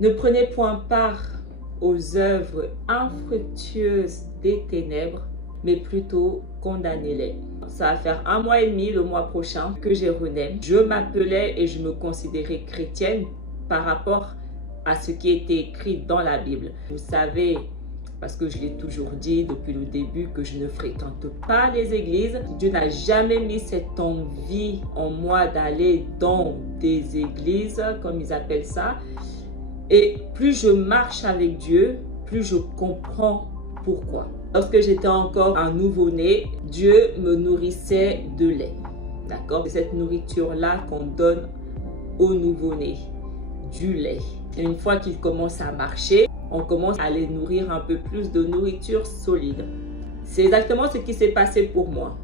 Ne prenez point part aux œuvres infructueuses des ténèbres, mais plutôt condamnez-les. Ça va faire 1 mois et demi le mois prochain que j'ai rené. Je m'appelais et je me considérais chrétienne par rapport à ce qui était écrit dans la Bible. Vous savez, parce que je l'ai toujours dit depuis le début, que je ne fréquente pas les églises. Dieu n'a jamais mis cette envie en moi d'aller dans des églises, comme ils appellent ça. Et plus je marche avec Dieu, plus je comprends pourquoi. Lorsque j'étais encore un nouveau-né, Dieu me nourrissait de lait. D'accord? C'est cette nourriture-là qu'on donne aux nouveau-nés, du lait. Et une fois qu'ils commencent à marcher, on commence à les nourrir un peu plus de nourriture solide. C'est exactement ce qui s'est passé pour moi.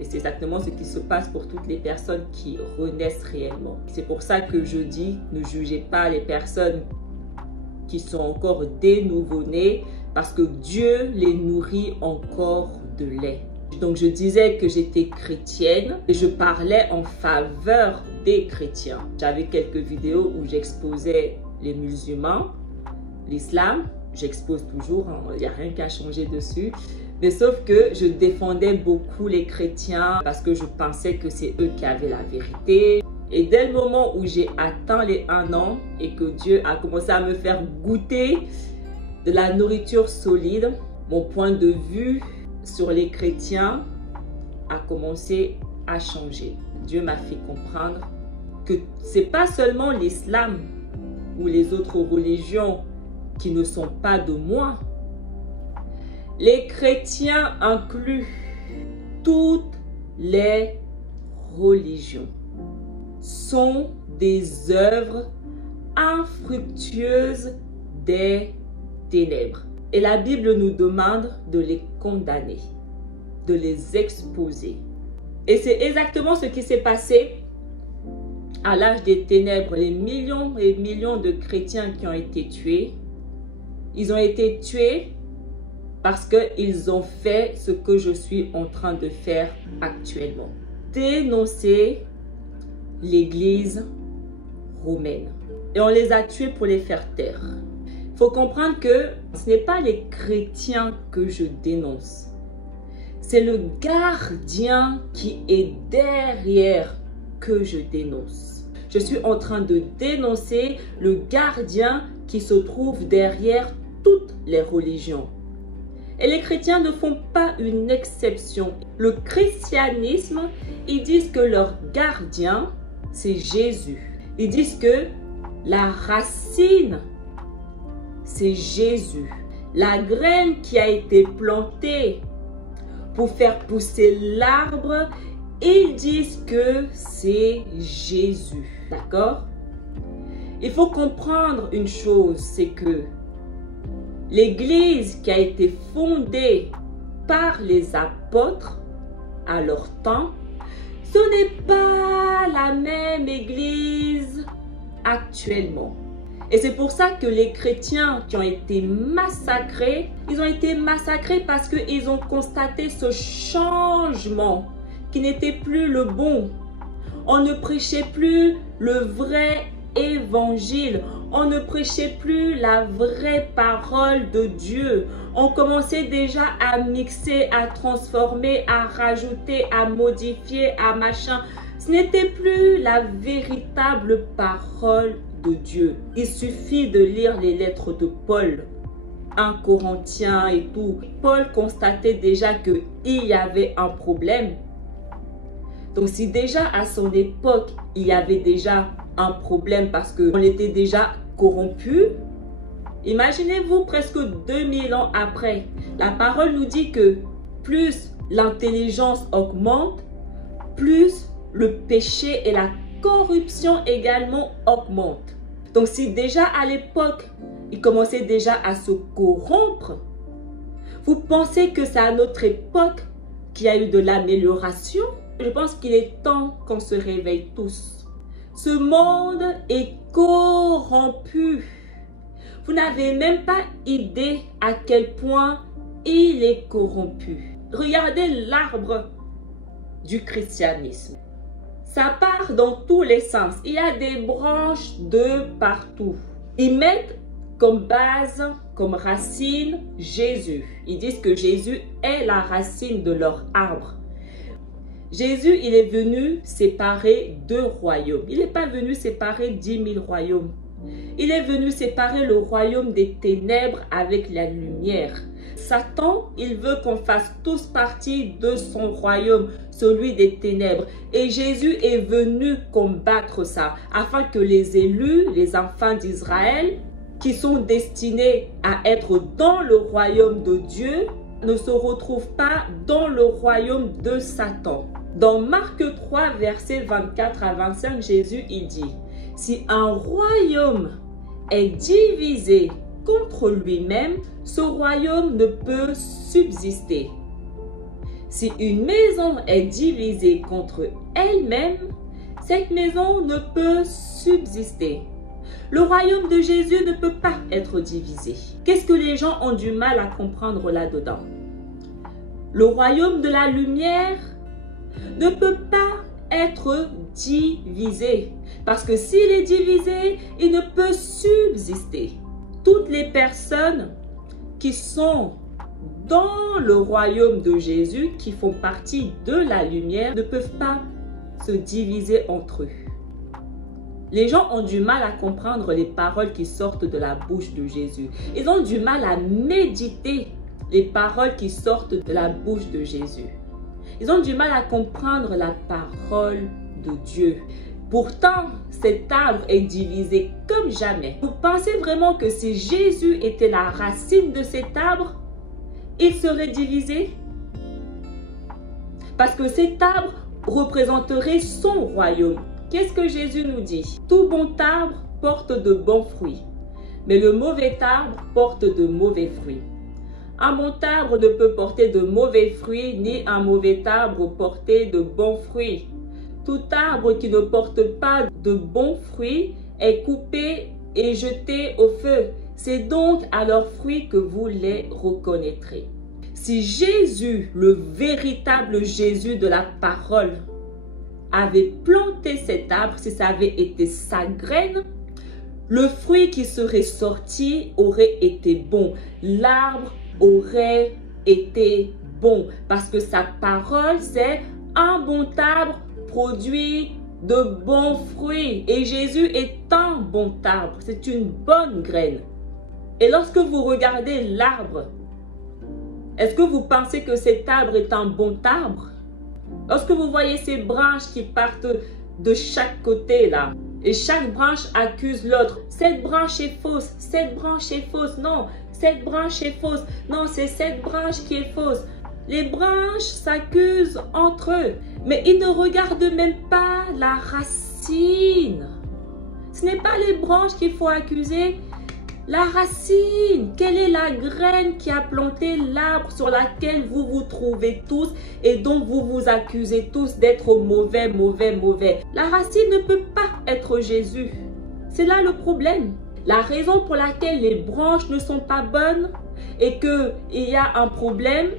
Et c'est exactement ce qui se passe pour toutes les personnes qui renaissent réellement. C'est pour ça que je dis, ne jugez pas les personnes qui sont encore des nouveau-nés, parce que Dieu les nourrit encore de lait. Donc je disais que j'étais chrétienne et je parlais en faveur des chrétiens. J'avais quelques vidéos où j'exposais les musulmans, l'islam, j'expose toujours, il n'y a rien qu'à changer dessus. Mais sauf que je défendais beaucoup les chrétiens parce que je pensais que c'est eux qui avaient la vérité. Et dès le moment où j'ai atteint les 1 an et que Dieu a commencé à me faire goûter de la nourriture solide, mon point de vue sur les chrétiens a commencé à changer. Dieu m'a fait comprendre que ce n'est pas seulement l'islam ou les autres religions qui ne sont pas de moi. Les chrétiens incluent toutes les religions. Sont des œuvres infructueuses des ténèbres. Et la Bible nous demande de les condamner, de les exposer. Et c'est exactement ce qui s'est passé à l'âge des ténèbres. Les millions et millions de chrétiens qui ont été tués, ils ont été tués parce qu'ils ont fait ce que je suis en train de faire actuellement. Dénoncer l'Église romaine. Et on les a tués pour les faire taire. Il faut comprendre que ce n'est pas les chrétiens que je dénonce. C'est le gardien qui est derrière que je dénonce. Je suis en train de dénoncer le gardien qui se trouve derrière toutes les religions. Et les chrétiens ne font pas une exception. Le christianisme, ils disent que leur gardien, c'est Jésus. Ils disent que la racine, c'est Jésus. La graine qui a été plantée pour faire pousser l'arbre, ils disent que c'est Jésus. D'accord? Il faut comprendre une chose, c'est que l'Église qui a été fondée par les apôtres à leur temps, ce n'est pas la même Église actuellement. Et c'est pour ça que les chrétiens qui ont été massacrés, ils ont été massacrés parce qu'ils ont constaté ce changement qui n'était plus le bon. On ne prêchait plus le vrai évangile. On ne prêchait plus la vraie parole de Dieu. On commençait déjà à mixer, à transformer, à rajouter, à modifier, à machin. Ce n'était plus la véritable parole de Dieu. Il suffit de lire les lettres de Paul, 1 Corinthiens et tout. Paul constatait déjà qu'il y avait un problème. Donc si déjà à son époque, il y avait déjà un problème parce qu'on était déjà corrompu, imaginez-vous presque 2000 ans après, la parole nous dit que plus l'intelligence augmente, plus le péché et la corruption également augmentent. Donc si déjà à l'époque, il commençait déjà à se corrompre, vous pensez que c'est à notre époque qu'il y a eu de l'amélioration? Je pense qu'il est temps qu'on se réveille tous. Ce monde est corrompu. Vous n'avez même pas idée à quel point il est corrompu. Regardez l'arbre du christianisme. Ça part dans tous les sens. Il y a des branches de partout. Ils mettent comme base, comme racine, Jésus. Ils disent que Jésus est la racine de leur arbre. Jésus, il est venu séparer 2 royaumes. Il n'est pas venu séparer 10 000 royaumes. Il est venu séparer le royaume des ténèbres avec la lumière. Satan, il veut qu'on fasse tous partie de son royaume, celui des ténèbres. Et Jésus est venu combattre ça, afin que les élus, les enfants d'Israël, qui sont destinés à être dans le royaume de Dieu, ne se retrouvent pas dans le royaume de Satan. Dans Marc 3, versets 24 à 25, Jésus, il dit, « Si un royaume est divisé contre lui-même, ce royaume ne peut subsister. Si une maison est divisée contre elle-même, cette maison ne peut subsister. » Le royaume de Jésus ne peut pas être divisé. Qu'est-ce que les gens ont du mal à comprendre là-dedans? Le royaume de la lumière ne peut pas être divisé. Parce que s'il est divisé, il ne peut subsister. Toutes les personnes qui sont dans le royaume de Jésus, qui font partie de la lumière, ne peuvent pas se diviser entre eux. Les gens ont du mal à comprendre les paroles qui sortent de la bouche de Jésus. Ils ont du mal à méditer les paroles qui sortent de la bouche de Jésus. Ils ont du mal à comprendre la parole de Dieu. Pourtant, cet arbre est divisé comme jamais. Vous pensez vraiment que si Jésus était la racine de cet arbre, il serait divisé? Parce que cet arbre représenterait son royaume. Qu'est-ce que Jésus nous dit? Tout bon arbre porte de bons fruits, mais le mauvais arbre porte de mauvais fruits. Un bon arbre ne peut porter de mauvais fruits, ni un mauvais arbre porter de bons fruits. Tout arbre qui ne porte pas de bons fruits est coupé et jeté au feu. C'est donc à leurs fruits que vous les reconnaîtrez. Si Jésus, le véritable Jésus de la parole, avait planté cet arbre, si ça avait été sa graine, le fruit qui serait sorti aurait été bon. L'arbre aurait été bon parce que sa parole, c'est un bon arbre produit de bons fruits. Et Jésus est un bon arbre, c'est une bonne graine. Et lorsque vous regardez l'arbre, est-ce que vous pensez que cet arbre est un bon arbre? Lorsque vous voyez ces branches qui partent de chaque côté là, et chaque branche accuse l'autre. Cette branche est fausse, cette branche est fausse, non, cette branche est fausse, non, c'est cette branche qui est fausse. Les branches s'accusent entre eux, mais ils ne regardent même pas la racine. Ce n'est pas les branches qu'il faut accuser, la racine. Quelle est la graine qui a planté l'arbre sur laquelle vous vous trouvez tous et dont vous vous accusez tous d'être mauvais, mauvais, mauvais? La racine ne peut pas être Jésus. C'est là le problème. La raison pour laquelle les branches ne sont pas bonnes et qu'il y a un problème,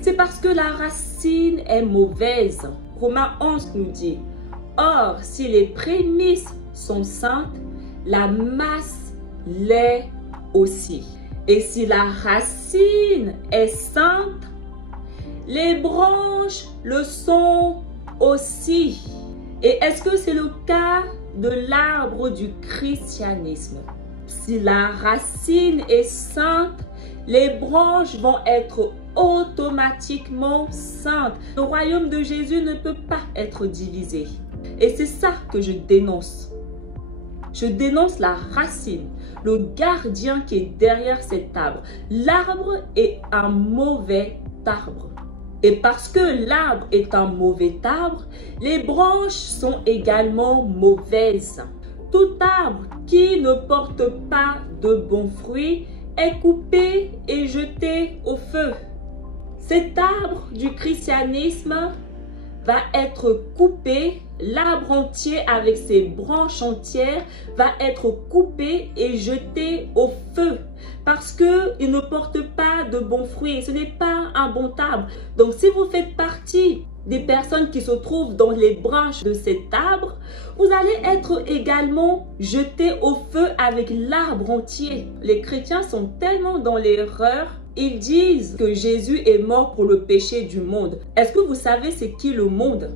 c'est parce que la racine est mauvaise. Romains 11 nous dit, « Or, si les prémices sont saintes, la masse l'est aussi. Et si la racine est sainte, les branches le sont aussi. » Et est-ce que c'est le cas de l'arbre du christianisme? Si la racine est sainte, les branches vont être automatiquement saintes. Le royaume de Jésus ne peut pas être divisé. Et c'est ça que je dénonce. Je dénonce la racine, le gardien qui est derrière cet arbre. L'arbre est un mauvais arbre. Et parce que l'arbre est un mauvais arbre, les branches sont également mauvaises. Tout arbre qui ne porte pas de bons fruits est coupé et jeté au feu. Cet arbre du christianisme va être coupé l'arbre entier avec ses branches entières va être coupé et jeté au feu parce qu'il ne porte pas de bons fruits. Ce n'est pas un bon arbre. Donc si vous faites partie des personnes qui se trouvent dans les branches de cet arbre, vous allez être également jetés au feu avec l'arbre entier. Les chrétiens sont tellement dans l'erreur. Ils disent que Jésus est mort pour le péché du monde. Est-ce que vous savez c'est qui le monde?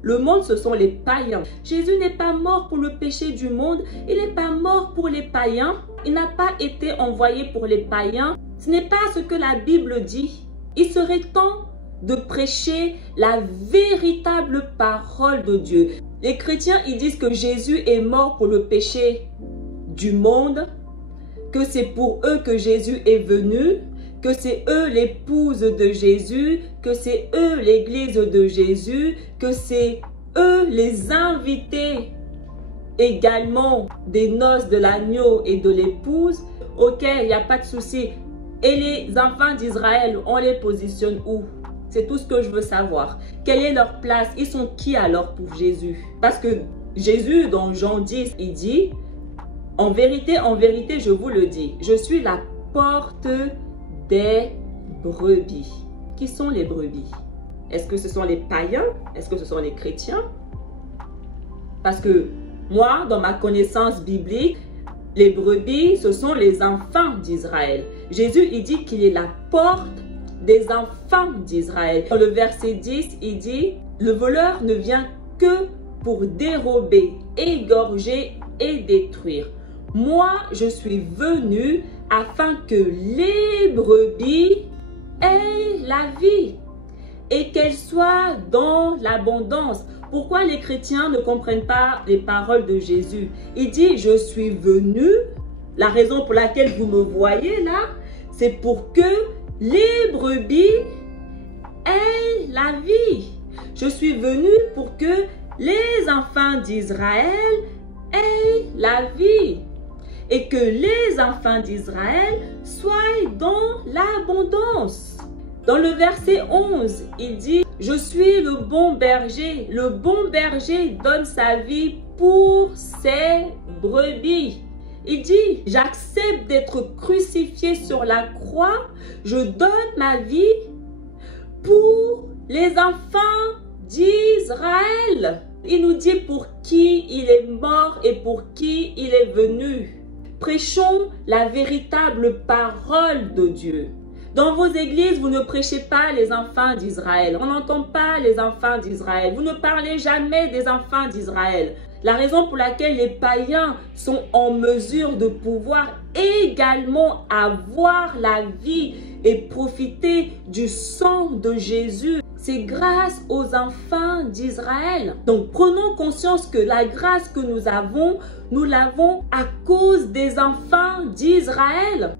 Le monde, ce sont les païens. Jésus n'est pas mort pour le péché du monde. Il n'est pas mort pour les païens. Il n'a pas été envoyé pour les païens. Ce n'est pas ce que la Bible dit. Il serait temps de prêcher la véritable parole de Dieu. Les chrétiens, ils disent que Jésus est mort pour le péché du monde, que c'est pour eux que Jésus est venu, que c'est eux l'épouse de Jésus, que c'est eux l'église de Jésus, que c'est eux les invités également des noces de l'agneau et de l'épouse. Ok, il n'y a pas de souci. Et les enfants d'Israël, on les positionne où? C'est tout ce que je veux savoir. Quelle est leur place? Ils sont qui alors pour Jésus? Parce que Jésus, dans Jean 10, il dit, en vérité, je vous le dis, je suis la porte des brebis. Qui sont les brebis? Est-ce que ce sont les païens? Est-ce que ce sont les chrétiens? Parce que moi, dans ma connaissance biblique, les brebis, ce sont les enfants d'Israël. Jésus, il dit qu'il est la porte des enfants d'Israël. Dans le verset 10, il dit, le voleur ne vient que pour dérober, égorger et détruire. Moi, je suis venu afin que les brebis aient la vie et qu'elles soient dans l'abondance. Pourquoi les chrétiens ne comprennent pas les paroles de Jésus? Il dit, je suis venu, la raison pour laquelle vous me voyez là, c'est pour que les brebis aient la vie. Je suis venu pour que les enfants d'Israël aient la vie et que les enfants d'Israël soient dans l'abondance. Dans le verset 11, il dit, je suis le bon berger. Le bon berger donne sa vie pour ses brebis. Il dit, j'accepte d'être crucifié sur la croix. Je donne ma vie pour les enfants d'Israël. Il nous dit pour qui il est mort et pour qui il est venu. Prêchons la véritable parole de Dieu. Dans vos églises, vous ne prêchez pas les enfants d'Israël. On n'entend pas les enfants d'Israël. Vous ne parlez jamais des enfants d'Israël. La raison pour laquelle les païens sont en mesure de pouvoir également avoir la vie et profiter du sang de Jésus, c'est grâce aux enfants d'Israël. Donc prenons conscience que la grâce que nous l'avons à cause des enfants d'Israël.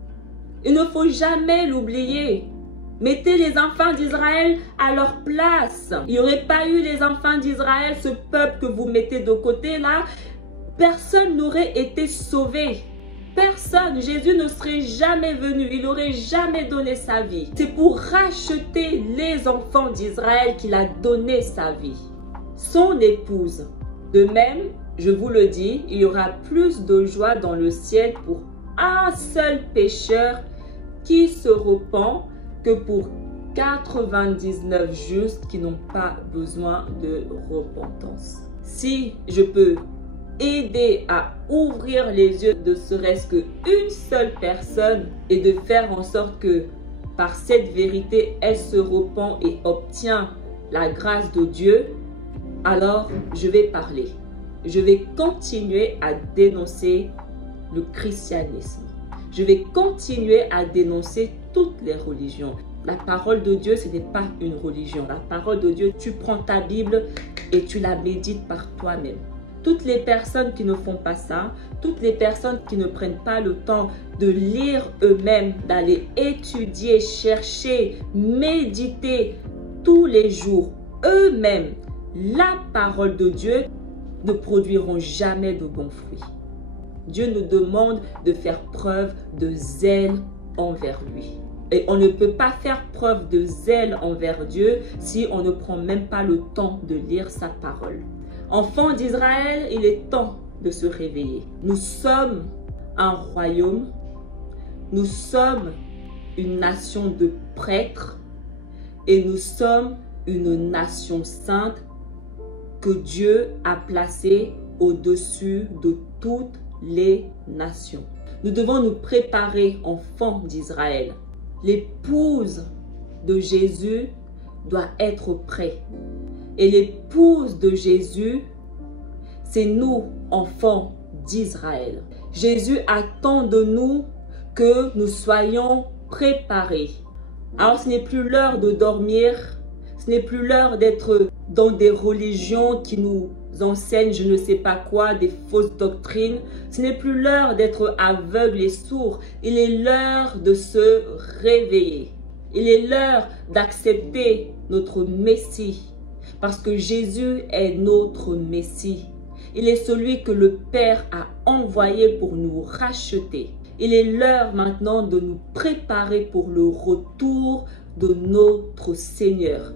Il ne faut jamais l'oublier. Mettez les enfants d'Israël à leur place. Il n'y aurait pas eu les enfants d'Israël, ce peuple que vous mettez de côté là, personne n'aurait été sauvé. Personne. Jésus ne serait jamais venu. Il n'aurait jamais donné sa vie. C'est pour racheter les enfants d'Israël qu'il a donné sa vie. Son épouse. De même, je vous le dis, il y aura plus de joie dans le ciel pour un seul pécheur qui se repent que pour 99 justes qui n'ont pas besoin de repentance. Si je peux aider à ouvrir les yeux de serait-ce qu'une seule personne et de faire en sorte que par cette vérité, elle se repent et obtient la grâce de Dieu, alors je vais parler. Je vais continuer à dénoncer le christianisme. Je vais continuer à dénoncer toutes les religions. La parole de Dieu, ce n'est pas une religion. La parole de Dieu, tu prends ta Bible et tu la médites par toi-même. Toutes les personnes qui ne font pas ça, toutes les personnes qui ne prennent pas le temps de lire eux-mêmes, d'aller étudier, chercher, méditer tous les jours eux-mêmes la parole de Dieu, ne produiront jamais de bons fruits. Dieu nous demande de faire preuve de zèle envers lui. Et on ne peut pas faire preuve de zèle envers Dieu si on ne prend même pas le temps de lire sa parole. Enfants d'Israël, il est temps de se réveiller. Nous sommes un royaume, nous sommes une nation de prêtres et nous sommes une nation sainte que Dieu a placée au-dessus de toutes les nations. Nous devons nous préparer, enfants d'Israël. L'épouse de Jésus doit être prête. Et l'épouse de Jésus, c'est nous, enfants d'Israël. Jésus attend de nous que nous soyons préparés. Alors ce n'est plus l'heure de dormir, ce n'est plus l'heure d'être dans des religions qui nous enseignent je ne sais pas quoi, des fausses doctrines. Ce n'est plus l'heure d'être aveugle et sourd. Il est l'heure de se réveiller. Il est l'heure d'accepter notre Messie. Parce que Jésus est notre Messie. Il est celui que le Père a envoyé pour nous racheter. Il est l'heure maintenant de nous préparer pour le retour de notre Seigneur.